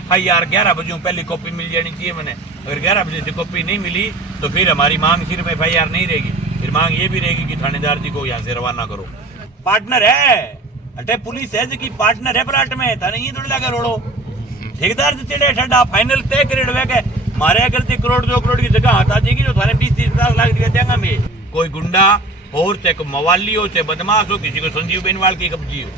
FIR 11 बजे पहले copy मिल जानी चाहिए मैंने। अगर 11 बजे से कॉपी नहीं मिली तो फिर हमारी मांग सिर्फ FIR नहीं रहेगी, फिर मांग ये भी रहेगी कि थानेदार जी को यहाँ से रवाना करो। पार्टनर है अटे पुलिस है जी पार्टनर है प्लाट में, था नहीं थोड़ी लगे रोड़ो ठेकेदार से चढ़े ठंडा फाइनल तय करेड़ वे के मारे अगर 1 करोड़ 2 करोड़ की जगह हटा देगी जो थाने 20-30 लाख रुपया देंगे। मैं कोई गुंडा और चाहे कोई मवाली हो चाहे बदमाश हो, किसी को संजीव बेनीवाल की कब्जी हो,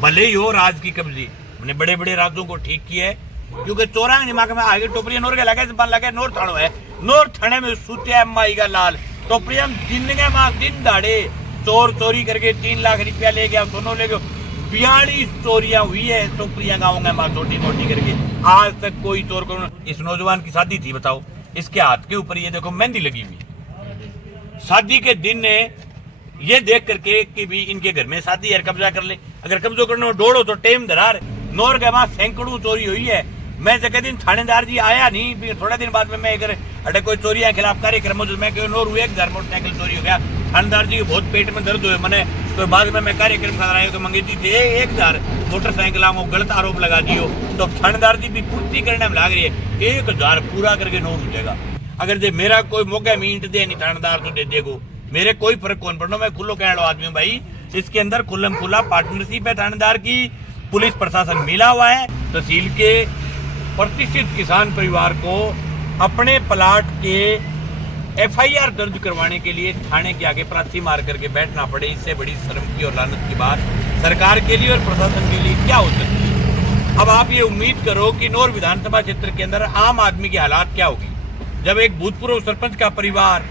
भले ही हो राज की कब्जी, मैंने बड़े बड़े राजों को ठीक किया है क्योंकि चौरांग दिमाग में आगे टोपरिया नोर के लगे बन लगे नोर थानो है, नोर थाने में सूते अम्माई का लाल टोपरिया दिन दाड़े चोर चोरी करके 3 लाख रुपया ले गया, दोनों ले गए 42 चोरियां हुई है टोपरिया गाँव में मार छोटी मोटी करके, आज तक कोई चोर को। इस नौजवान की शादी थी बताओ, इसके हाथ के ऊपर ये देखो मेहंदी लगी हुई, शादी के दिन ने ये देख करके कि भी इनके घर में शादी है कब्जा कर ले, अगर कब्जा करने में दौड़ो तो टेम धरार नोर के वहां सैकड़ों चोरी हुई है। मैं जगह दिन थानेदार जी आया नहीं, फिर थोड़ा दिन बाद में मैं अगर अटे कोई चोरियां के खिलाफ कार्यक्रम हो मैं नोर हुए 1000 मोटरसाइकिल चोरी हो गया, थानेदार जी के बहुत पेट में दर्द हुए मैंने, तो बाद में मैं कार्यक्रम कराया तो मंगेती थे 1000 मोटरसाइकिल को गलत आरोप लगा दियो, तो थानेदार जी भी पूर्ति करने में लाग रही है 1000 पूरा करके नोर हो जाएगा। अगर जे मेरा कोई मौका मीट दे नहीं थानेदार तो दे देगो, मेरे कोई फर्क कौन पड़ना, मैं खुलो कहने वाला आदमी हूँ भाई। इसके अंदर खुल्लम खुला पार्टनरशिप है थानेदार की, पुलिस प्रशासन मिला हुआ है। तहसील के प्रतिष्ठित किसान परिवार को अपने प्लाट के FIR दर्ज करवाने के लिए थाने के आगे प्रार्थी मार करके बैठना पड़े, इससे बड़ी शर्म की और लानत की बात सरकार के लिए और प्रशासन के लिए क्या हो सकती है। अब आप ये उम्मीद करो कि नौर विधानसभा क्षेत्र के अंदर आम आदमी की हालात क्या होगी जब एक भूतपूर्व सरपंच का परिवार,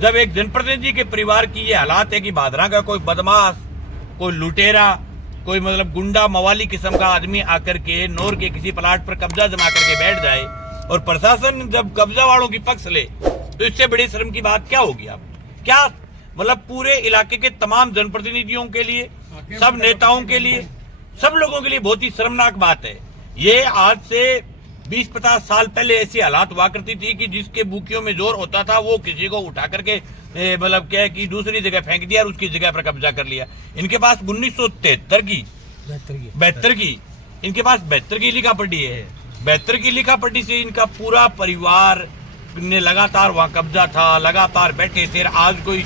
जब एक जनप्रतिनिधि के परिवार की ये हालात है कि भादरा का कोई बदमाश, कोई लुटेरा, कोई मतलब गुंडा मवाली किस्म का आदमी आकर के नौर के किसी प्लाट पर कब्जा जमा करके बैठ जाए और प्रशासन जब कब्जा वालों की पक्ष ले, तो इससे बड़ी शर्म की बात क्या होगी। आप क्या मतलब पूरे इलाके के तमाम जनप्रतिनिधियों के लिए, सब नेताओं के लिए, सब लोगों के लिए बहुत ही शर्मनाक बात है। ये आज से 20-50 साल पहले ऐसी हालात हुआ करती थी कि जिसके बुकियों में जोर होता था वो किसी को उठा करके मतलब क्या है कि दूसरी जगह फेंक दिया और उसकी जगह पर कब्जा कर लिया। इनके पास 1973 की 72 की इनके पास 72 की लिखा पढ़ी है, 72 की लिखा पढ़ी से इनका पूरा परिवार ने लगातार वहां कब्जा था, लगातार बैठे थे। आज कोई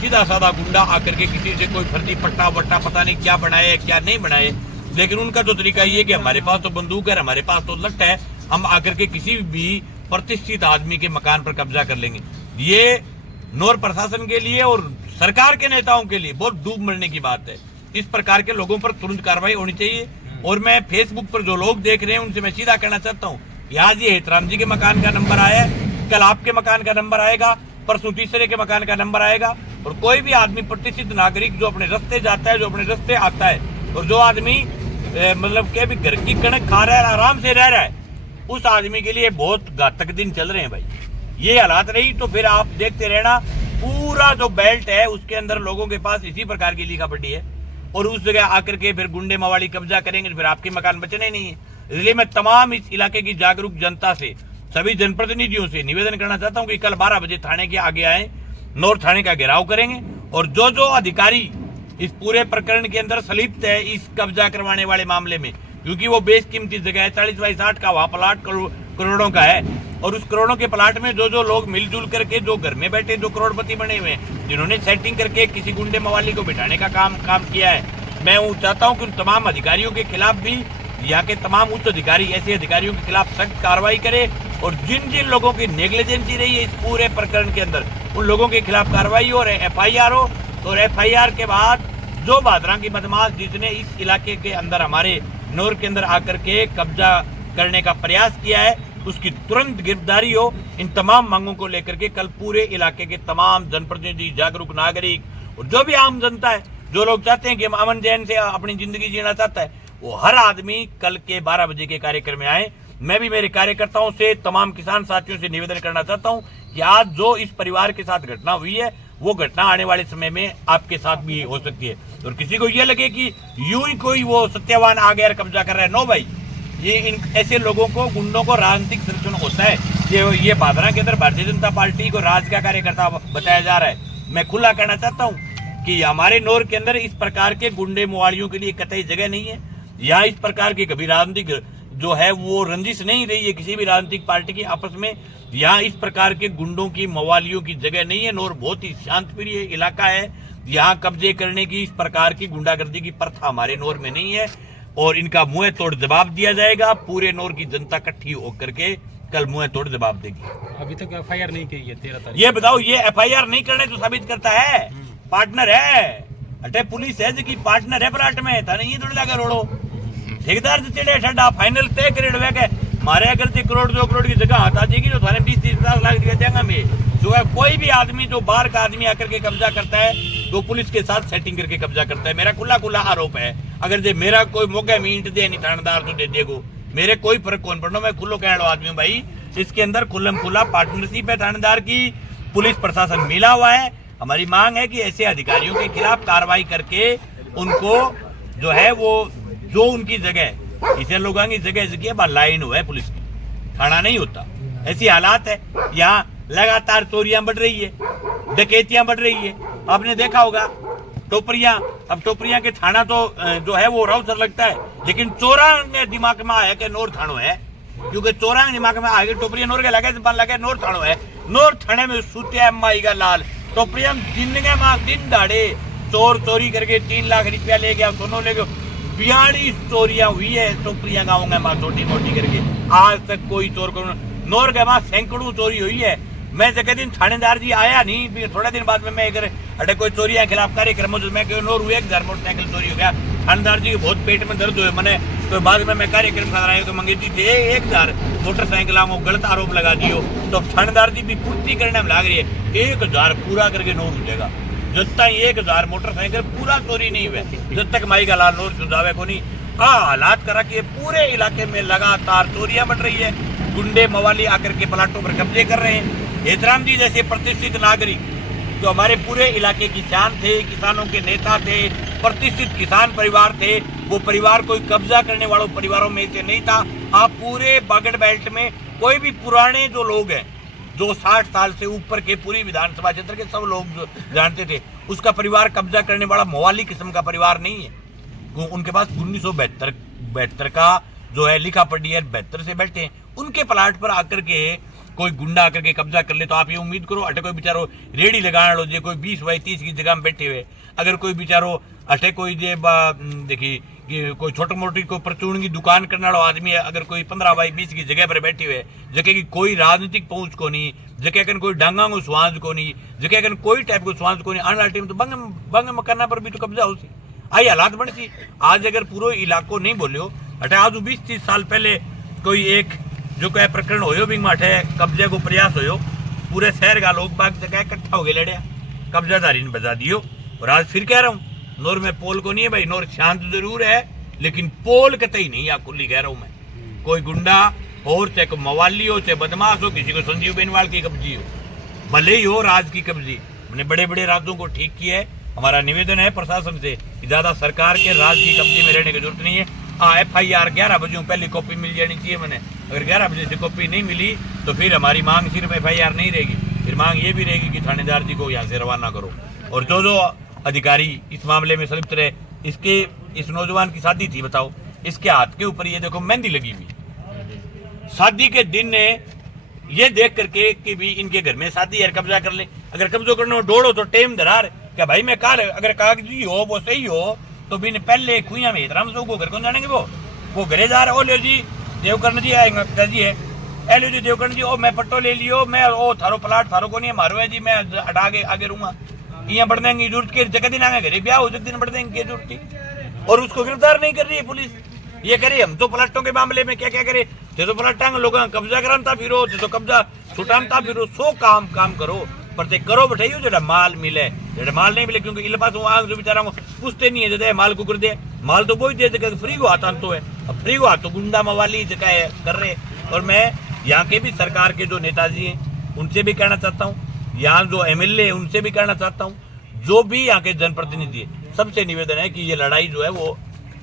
सीधा साधा गुंडा आकर के किसी से कोई फर्जी पट्टा वट्टा पता नहीं क्या बनाए क्या नहीं बनाए, लेकिन उनका तो तरीका ये कि हमारे पास तो बंदूक है, हमारे पास तो लट है, हम आकर के किसी भी प्रतिष्ठित आदमी के मकान पर कब्जा कर लेंगे। ये नौर प्रशासन के लिए और सरकार के नेताओं के लिए बहुत डूब मरने की बात है। इस प्रकार के लोगों पर तुरंत कार्रवाई होनी चाहिए। और मैं फेसबुक पर जो लोग देख रहे हैं उनसे मैं सीधा कहना चाहता हूँ, आज ये हेतराम जी के मकान का नंबर आया है, कल आपके मकान का नंबर आएगा, परसों तीसरे के मकान का नंबर आएगा। और कोई भी आदमी प्रतिष्ठित नागरिक जो अपने रास्ते जाता है, जो अपने रास्ते आता है, और जो आदमी मतलब क्या भी घर की कणक खा रहा है, आराम से रह रहा है, उस आदमी के लिए बहुत घातक दिन चल रहे हैं भाई। ये हालात रही तो फिर आप देखते रहना, पूरा जो बेल्ट है उसके अंदर लोगों के पास इसी प्रकार की लिखा पड़ी है और उस जगह आकर के फिर गुंडे मवाली कब्जा करेंगे, फिर आपके मकान बचने नहीं है। इसलिए मैं तमाम इस इलाके की जागरूक जनता से, सभी जनप्रतिनिधियों से निवेदन करना चाहता हूँ कि कल 12 बजे थाने के आगे आए, नौर थाने का घेराव करेंगे और जो जो अधिकारी इस पूरे प्रकरण के अंदर संलिप्त है इस कब्जा करवाने वाले मामले में, क्योंकि वो बेशकीमती जगह है, 40x60 का वहां प्लाट करोड़ों का है, और उस करोड़ों के प्लाट में जो जो लोग मिलजुल करके जो घर में बैठे जो करोड़पति बने हुए हैं, जिन्होंने सेटिंग करके किसी गुंडे मवाली को बिठाने का काम किया है, मैं चाहता हूं कि उन तमाम अधिकारियों के खिलाफ भी यहाँ के तमाम उच्च अधिकारी ऐसे अधिकारियों के खिलाफ सख्त कार्रवाई करे और जिन जिन लोगों की नेग्लिजेंसी रही है इस पूरे प्रकरण के अंदर उन लोगों के खिलाफ कार्रवाई हो और FIR हो। और FIR के बाद जो भादरा की बदमाश जिसने इस इलाके के अंदर हमारे नौर के अंदर आकर के कब्जा करने का प्रयास किया है उसकी तुरंत गिरफ्तारी हो। इन तमाम मांगों को लेकर के कल पूरे इलाके के तमाम जनप्रतिनिधि, जागरूक नागरिक और जो भी आम जनता है, जो लोग चाहते हैं कि हम अमन चैन से अपनी जिंदगी जीना चाहता है, वो हर आदमी कल के 12 बजे के कार्यक्रम में आए। मैं भी मेरे कार्यकर्ताओं से, तमाम किसान साथियों से निवेदन करना चाहता हूं कि आज जो इस परिवार के साथ घटना हुई है वो घटना आने वाले समय में आपके साथ भी हो सकती है। और किसी को ये लगे कि यूं ही कोई वो सत्यवान आ गया कब्जा कर रहा है, नो भाई, ये इन ऐसे लोगों को, गुंडों को राजनीतिक संरक्षण होता है। ये भादरा के अंदर भारतीय जनता पार्टी को राज का कार्यकर्ता बताया जा रहा है। मैं खुला कहना चाहता हूँ कि हमारे नौर के अंदर इस प्रकार के गुंडे मुआड़ियों के लिए कतई जगह नहीं है। यहाँ इस प्रकार की कभी राजनीतिक जो है वो रंजिश नहीं रही है किसी भी राजनीतिक पार्टी की आपस में। यहाँ इस प्रकार के गुंडों की मवालियों की जगह नहीं है। नौर बहुत ही शांत प्रिय इलाका है। यहाँ कब्जे करने की इस प्रकार की गुंडागर्दी की प्रथा हमारे नौर में नहीं है और इनका मुंह तोड़ जवाब दिया जाएगा। पूरे नौर की जनता इकट्ठी होकर के कल मुंह तोड़ जवाब देगी। अभी तक एफआईआर नहीं की है 13 तारीख। ये बताओ, ये एफआईआर नहीं करने तो साबित करता है पार्टनर है। अटे पुलिस है जी पार्टनर है प्लाट में था नहीं थोड़ी लगा रोड़ो ठेकेदार से चिड़े ठंडा फाइनल तय करे डवे के मारे अगर 1 करोड़ 2 करोड़ की जगह हटा देगी तो थाने 20-30 लाख दिया जाएगा। में जो है कोई भी आदमी जो बाहर का आदमी आकर के कब्जा करता है तो पुलिस के साथ सेटिंग करके कब्जा करता है। मेरा खुला आरोप है। अगर जे मेरा कोई मौका मीट दे नहीं थानेदार तो दे देगो, मेरे कोई फर्क कौन पड़ना। मैं खुलो कहने वाला आदमी हूँ भाई। इसके अंदर खुल्लम खुला पार्टनरशिप है थानेदार की, पुलिस प्रशासन मिला हुआ है। हमारी मांग है कि ऐसे अधिकारियों के खिलाफ कार्रवाई करके उनको जो है वो जो उनकी जगह इसे लोगों की जगह लाइन हुआ है पुलिस की, थाना नहीं होता। ऐसी हालात है। यहाँ लगातार चोरियां बढ़ रही है, डकैतियां बढ़ रही है। आपने देखा होगा टोपरियां, अब टोपरियां के थाना तो जो है वो राउसर लगता है, लेकिन चोरा ने दिमाग में आया कि नोर थानो है, क्योंकि चोरा ने दिमाग में आया टोपरियां नोर के लगे नोर थानो है। नोर थाने में सूते माई का लाल टोपरियां दिन दाड़े चोर चोरी करके 3 लाख रुपया ले गया, सोनो ले गया। 42 चोरियां हुई है टोपरियां गाँव में माँ छोटी मोटी करके। आज तक कोई चोर को नोर के वहां सैकड़ों चोरी हुई है। मैं जगह दिन थानेदार जी आया नहीं, थोड़ा दिन बाद में मैं अरे कोई चोरियां खिलाफ कार्यक्रम मैं नोर हुए 1000 मोटरसाइकिल चोरी हो गया। थानेदार जी के बहुत पेट में दर्द हुए मैंने, तो बाद में मैं कार्यक्रम कराया तो मंगेती थे 1000 मोटरसाइकिल को गलत आरोप लगा दियो। तो थानेदार जी भी पूर्ति करने में लग रही है। 1000 पूरा करके नोर मिलेगा जब तक 1000 मोटरसाइकिल पूरा चोरी नहीं हुए, जब तक माई का लाल नोर सुझावे को नहीं। हाँ, हालात करा कि पूरे इलाके में लगातार चोरियां बढ़ रही है। गुंडे मवाली आकर के प्लाटों पर कब्जे कर रहे हैं। हेतराम जी जैसे प्रतिष्ठित नागरिक जो हमारे पूरे इलाके की शान थे, किसानों के नेता थे, प्रतिष्ठित किसान परिवार थे, वो परिवार कोई कब्जा करने वालों परिवारों में से नहीं था। आप पूरे बागड़ बेल्ट में कोई भी पुराने जो लोग हैं जो 60 साल से ऊपर के पूरी विधानसभा क्षेत्र के सब लोग जो जानते थे, उसका परिवार कब्जा करने वाला मवाली किस्म का परिवार नहीं है। उनके पास 1972 का जो है लिखा पढ़ी है, 72 से बैठे हैं। उनके प्लाट पर आकर के कोई गुंडा आकर के कब्जा कर ले तो आप ये उम्मीद करो अटे कोई बेचारो रेडी लगाने लो जे कोई 20 बाई 30 की जगह में बैठे हुए, अगर कोई बेचारो अटे कोई जे देखी कोई छोटी मोटी कोई परचून की दुकान करने वाला आदमी है, अगर कोई 15 बाई 20 की जगह पर बैठे हुए जगह की कोई राजनीतिक पहुंच को नहीं, जगह कन कोई डांगा को स्वांज को नहीं, जगह कन कोई टाइप को स्वांज को नहीं, आने वाले टाइम तो बंग मकाना पर भी तो कब्जा हो सी आई हालात बन सी। आज अगर पूरे इलाको नहीं बोलियो अटे आज 20-30 साल पहले कोई एक जो कहे प्रकरण होयो भी माठे कब्जे को प्रयास होयो, पूरे शहर का लोग बाग जगह इकट्ठा हो गए लड़िया, कब्जादारी ने बजा दियो। और आज फिर कह रहा हूँ नोर में पोल को नहीं है भाई, नोर शांत जरूर है लेकिन पोल कतई नहीं है। खुली कह रहा हूँ मैं, कोई गुंडा और चाहे कोई मवाली हो चाहे बदमाश हो, किसी को संजीव बेनीवाल की कब्जी हो, भले ही हो राज की कब्जी, हमने बड़े बड़े राज्यों को ठीक किया है। हमारा निवेदन है प्रशासन से कि ज्यादा सरकार के राज की कब्जे में रहने की जरूरत नहीं है। हाँ, FIR 11 बजे पहले कॉपी मिल जानी चाहिए मैंने, अगर 11 बजे से कॉपी नहीं मिली तो फिर हमारी मांग सिर्फ FIR नहीं रहेगी, फिर मांग ये भी रहेगी कि थानेदार जी को यहाँ से रवाना करो। और जो अधिकारी इस मामले में संलिप्त रहे, इस नौजवान की शादी थी, बताओ इसके हाथ के ऊपर ये देखो मेहंदी लगी हुई। शादी के दिन ने ये देख करके कि भी इनके घर में शादी है कब्जा कर ले, अगर कब्जो करने दौड़ो तो टेम दरार क्या भाई मैं कार अगर कागजी हो वो सही हो तो भी पहले खुइया में हेतराम से घर कौन जानेंगे, वो घरे जा रहे। ओ लो जी देवकर्ण जी आएंगे जी है, ए लो जी देवकर्ण जी, ओ मैं पट्टो ले लियो, मैं ओ थारो प्लाट थारो को नहीं मारो है जी, मैं हटा आगे रहूंगा, यहाँ बढ़ देंगे जरूरत के जगह दिन आगे घरे ब्याह हो जगह दिन बढ़ देंगे जरूरत थी। और उसको गिरफ्तार नहीं कर रही है पुलिस, ये करे हम तो प्लाटों के मामले में क्या क्या करे, तो प्लाटा लोग कब्जा कराता फिरो, तो कब्जा छुटाता फिरो, 100 काम करो पर ते करो बैठाइयो जो माल मिले, जो माल नहीं मिले क्योंकि इले पास जो बेचारा पूछते नहीं है जैसे माल को कर दे, माल तो वो ही दे देगा, फ्री को आता तो है, अब फ्री को हाथ तो गुंडा मवाली जगह कर रहे। और मैं यहाँ के भी सरकार के जो नेताजी हैं उनसे भी कहना चाहता हूँ, यहाँ जो MLA उनसे भी कहना चाहता हूँ, जो भी यहाँ के जनप्रतिनिधि है, सबसे निवेदन है कि ये लड़ाई जो है वो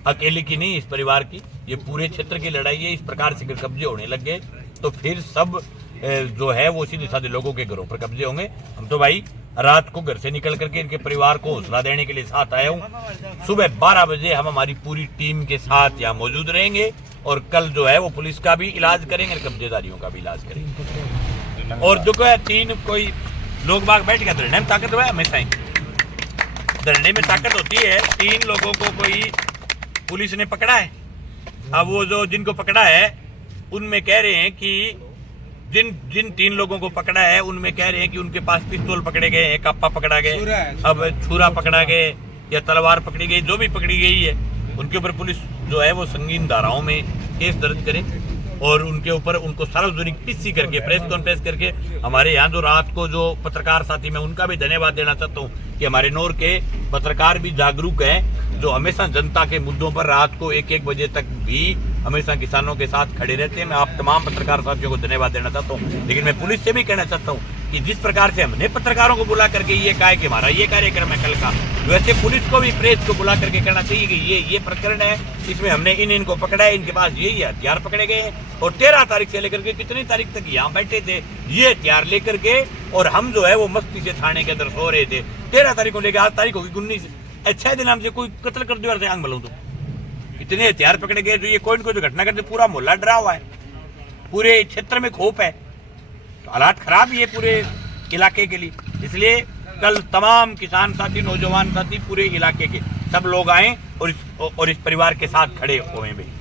अकेले की नहीं, इस परिवार की, ये पूरे क्षेत्र की लड़ाई है। इस प्रकार से कब्जे होने लग गए तो फिर सब जो है वो सीधे साधे लोगों के घरों पर कब्जे होंगे। हम तो भाई रात को घर से निकल करके इनके परिवार को हौसला देने के लिए साथ आया हूँ। सुबह 12 बजे हम हमारी पूरी टीम के साथ यहाँ मौजूद रहेंगे और कल जो है वो पुलिस का भी इलाज करेंगे और कब्जेदारियों का भी इलाज करेंगे। और जो है 3 कोई लोग बाग बैठ गया धरने में ताकत है हमेशा ही धरने में ताकत होती है। 3 लोगों को कोई पुलिस ने पकड़ा है। अब वो जो जिनको पकड़ा है उनमें कह रहे हैं कि जिन 3 लोगों को पकड़ा है उनमें कह रहे हैं कि उनके पास पिस्तौल पकड़े गए, एक कापा पकड़ा गया, अब छुरा पकड़ा गया या तलवार पकड़ी गई, जो भी पकड़ी गई है उनके ऊपर पुलिस जो है वो संगीन धाराओं में केस दर्ज करे और उनके ऊपर उनको सार्वजनिक पीसी करके प्रेस कॉन्फ्रेंस करके एक यहाँ जो रात को जो पत्रकार साथी मैं उनका भी धन्यवाद देना चाहता हूँ कि हमारे नौर के पत्रकार भी जागरूक हैं, जो हमेशा जनता के मुद्दों पर रात को 1-1 बजे तक भी हमेशा किसानों के साथ खड़े रहते हैं। मैं आप तमाम पत्रकार साथियों को धन्यवाद देना चाहता हूँ। लेकिन मैं पुलिस से भी कहना चाहता हूँ कि जिस प्रकार से हमने पत्रकारों को बुला करके ये कहा कि हमारा ये कार्यक्रम है कल का, वैसे पुलिस को भी प्रेस को बुला करके कहना चाहिए कि ये प्रकरण है, इसमें हमने इनको पकड़ा है, इनके पास ये हथियार पकड़े गए हैं और 13 तारीख से लेकर के कितनी तारीख तक यहाँ बैठे थे ये हथियार लेकर के, और हम जो है वो मस्ती से थाने के अंदर सो रहे थे। 13 तारीख को लेकर आज तारीख होगी 19, 6 दिन हमसे कोई कत्ल कर दिया से आंग बोलूं तो इतने हथियार पकड़े गए। जो ये कोई न कोई घटना करते पूरा मोहल्ला डरा हुआ है, पूरे क्षेत्र में खौफ है, तो हालात खराब ही है पूरे इलाके के लिए। इसलिए कल तमाम किसान साथी, नौजवान साथी, पूरे इलाके के सब लोग आए और इस परिवार के साथ खड़े हुए हैं।